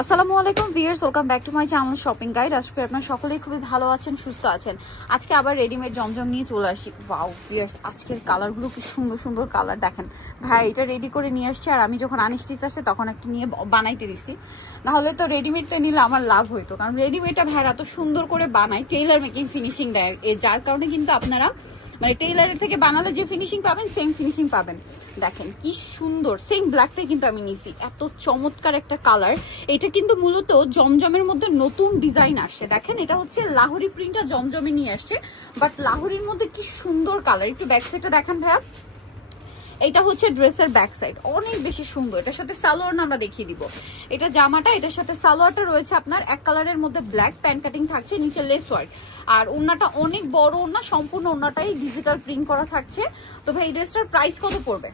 আসসালামু আলাইকুম viewers, welcome back to my channel shopping guide. আজকে আপনারা সকলেই খুবই ভালো আছেন, সুস্থ আছেন। আজকে আবার রেডিমেড জমজম নিয়ে চলে আসি। ওয়াও ভিউয়ার্স, আজকের কালারগুলো কি সুন্দর সুন্দর কালার দেখেন। ভাই এটা রেডি করে নিয়ে আসছে, আর আমি যখন আনস্টিচ আসে তখন একটা নিয়ে বানাইতে দিছি। নাহলে তো রেডিমেডটা নিলে আমার লাভ হইতো, কারণ রেডিমেডটা ভাই এত সুন্দর করে বানায়, টেইলার মেকিং ফিনিশিং দেয়, যার কারণে কিন্তু আপনারা মানে টেইলারের থেকে বানালে যে ফিনিশিং পাবেন সেম ফিনিশিং পাবেন। দেখেন কি সুন্দর, সেম ব্ল্যাকটাই কিন্তু আমি নিছি, এত চমৎকার একটা কালার। এটা কিন্তু মূলত জমজমের মধ্যে নতুন ডিজাইন আসছে। দেখেন এটা হচ্ছে লাহোরি প্রিন্টটা জমজমে নিয়ে আসছে, বাট লাহোরির মধ্যে কি সুন্দর কালার। একটু ব্যাক সাইডটা দেখেন ভাইয়া, এটা হচ্ছে ড্রেসের ব্যাক সাইড, অনেক বেশি সুন্দর। এটার সাথে সালোয়ার আমরা দেখিয়ে দিব। এটা জামাটা, এটার সাথে সালোয়ারটা রয়েছে আপনার এক কালারের মধ্যে ব্ল্যাক, প্যান্ট কাটিং থাকছে, নিচে লেস ওয়ার্ক, আর ওড়নাটা অনেক বড় ওড়না, সম্পূর্ণ ওড়নাটাই ডিজিটাল প্রিন্ট করা থাকছে। তো ভাই এই ড্রেসটার প্রাইস কত পড়বে?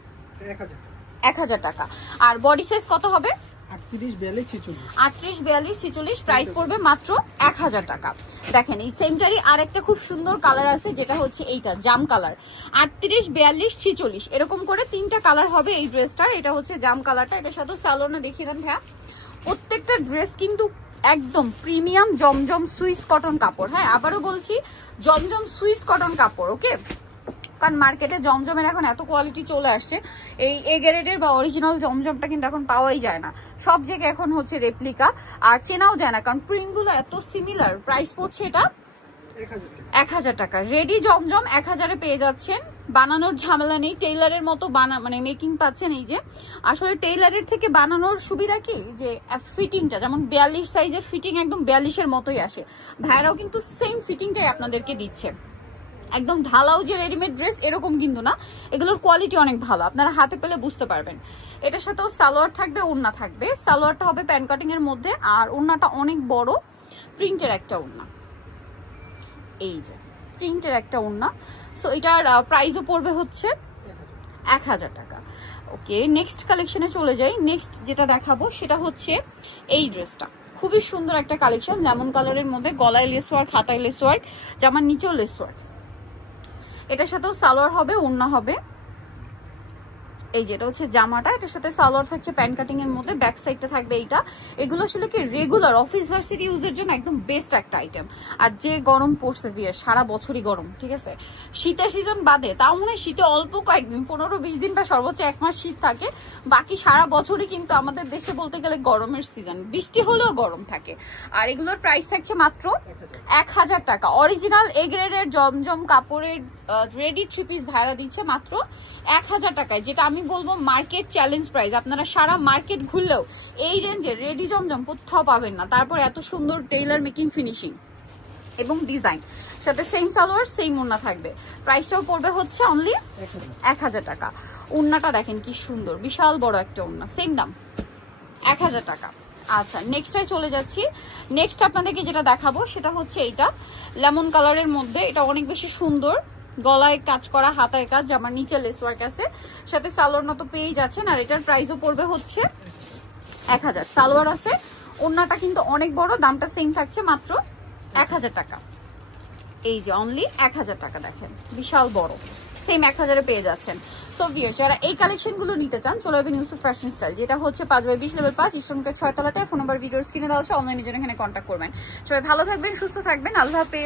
1000 টাকা। আর বডি সাইজ কত হবে? 38 42 46। প্রাইস পড়বে মাত্র 1000 টাকা। দেখেন এই সেমটারই আরেকটা খুব সুন্দর কালার আছে, যেটা হচ্ছে এইটা জাম কালার। 38 42 46 এরকম করে তিনটা কালার হবে এই ড্রেসটার। এটা হচ্ছে জাম কালারটা, এটার সাথে সালোয়ারটা দেখিয়ে দেন ভাইয়া। প্রত্যেকটা ড্রেস কিন্তু একদম প্রিমিয়াম জমজম সুইস কটন কাপড়। হ্যাঁ, আবারও বলছি জমজম সুইস কটন কাপড়, ওকে। কারণ মার্কেটে জমজমের এখন এত কোয়ালিটি চলে আসছে, এই এ গ্রেডের বা অরিজিনাল জমজমটা কিন্তু এখন পাওয়াই যায় না। সব জায়গায় এখন হচ্ছে রেপ্লিকা, আর চেনাও যায় না, কারণ প্রিন্টগুলো এত সিমিলার। প্রাইস পড়ছে এটা 1000 টাকা। রেডি জমজম 1000-এ পেয়ে যাচ্ছেন, বানানোর ঝামেলা নেই, টেইলারের মতো মানে মেকিং পাচ্ছেন। এই যে আসলে টেইলারের থেকে বানানোর সুবিধা কি, যে ফিটিংটা যেমন 42 সাইজের ফিটিং একদম 42-এর মতোই আসে। ভাইরাও কিন্তু সেম ফিটিংটাই আপনাদেরকে দিচ্ছে, একদম ঢালাও যে রেডিমেড ড্রেস এরকম কিন্তু না, এগুলোর কোয়ালিটি অনেক ভালো, আপনারা হাতে পেলে বুঝতে পারবেন। এটার সাথেও সালোয়ার থাকবে, ওড়না থাকবে। সালোয়ারটা হবে প্যান্ট কাটিং এর মধ্যে, আর ওড়নাটা অনেক বড় প্রিন্টের একটা ওড়না, এই যে প্রিন্টের একটা ওড়না। সো এটার প্রাইসও পড়বে হচ্ছে 1000 টাকা। ওকে, নেক্সট কালেকশনে চলে যাই। নেক্সট যেটা দেখাবো সেটা হচ্ছে এই ড্রেসটা, খুবই সুন্দর একটা কালেকশন, লেমন কালারের মধ্যে, গলায় লেস ওয়ার্ক, হাতায় লেস ওয়ার্ক, জামার নিচেও লেস ওয়ার্ক। এটার সাথেও সালোয়ার হবে, ওড়না হবে। এই যেটা হচ্ছে জামাটা, এটার সাথে সালোয়ার থাকছে প্যান্ট কাটিং এর মধ্যে, ব্যাক সাইডটা থাকবে এইটা। এগুলো আসলে কি রেগুলার অফিস ভার্সিটি ইউজের জন্য একদম বেস্ট একটা আইটেম। আর যে গরম পড়ছে বিয়ার, সারা বছরই গরম, ঠিক আছে, শীতের সিজন বাদে, তাও মনে হয় শীতে অল্প কয়েকদিন 15-20 দিন বা সর্বোচ্চ 1 মাস শীত থাকে, বাকি সারা বছরই কিন্তু আমাদের দেশে বলতে গেলে গরমের সিজন, বৃষ্টি হলেও গরম থাকে। আর এগুলোর প্রাইস থাকছে মাত্র 1000 টাকা। অরিজিনাল এ গ্রেডের জমজম কাপড়ের রেডি 3 পিস ভাড়া দিচ্ছে মাত্র 1000 টাকায়, যেটা আমি বলবো মার্কেট চ্যালেঞ্জ প্রাইস। আপনারা সারা মার্কেট ঘুরলেও এই রেঞ্জে রেডি জমজম কোথাও পাবেন না। তারপর এত সুন্দর টেইলার মেকিং ফিনিশিং এবং ডিজাইন, সাথে সেম সালোয়ার সেম ওড়না থাকবে। প্রাইসটাও পড়বে হচ্ছে অনলি 1000 টাকা। ওড়নাটা দেখেন কি সুন্দর, বিশাল বড় একটা ওড়না, সেম দাম 1000 টাকা। আচ্ছা, নেক্সটে চলে যাচ্ছি। নেক্সট আপনাদেরকে যেটা দেখাবো সেটা হচ্ছে এইটা লেমন কালারের মধ্যে। এটা অনেক বেশি সুন্দর, গলায় কাজ করা, হাতায় কাজ, জামার নিচে লেস ওয়ার্ক আছে, সাথে সালোয়ার মতো পেয়ে যাচ্ছেন। আর এটার প্রাইসও পড়বে হচ্ছে 1000। সালোয়ার আছে, ওড়নাটা কিন্তু অনেক বড়, দামটা সেম থাকছে মাত্র 1000 টাকা। এই যে অনলি 1000 টাকা, দেখেন বিশাল বড়, সেম 1000-এ পেয়ে যাচ্ছেন। সো ভিউয়ার্স, যারা এই কালেকশনগুলো নিতে চান চলে আসবেন ইউসুফ ফ্যাশন স্টাইল, যেটা হচ্ছে 5/20 লেভেল 5 ইস্টার্ন 6 তলাতে। ফোন নাম্বার ভিডিওর স্ক্রিনে দেওয়া আছে, অনলাইনে জন্য এখানে কন্ট্যাক্ট করবেন। সবাই ভালো থাকবেন, সুস্থ থাকবেন, আল্লাহ হাফেজ।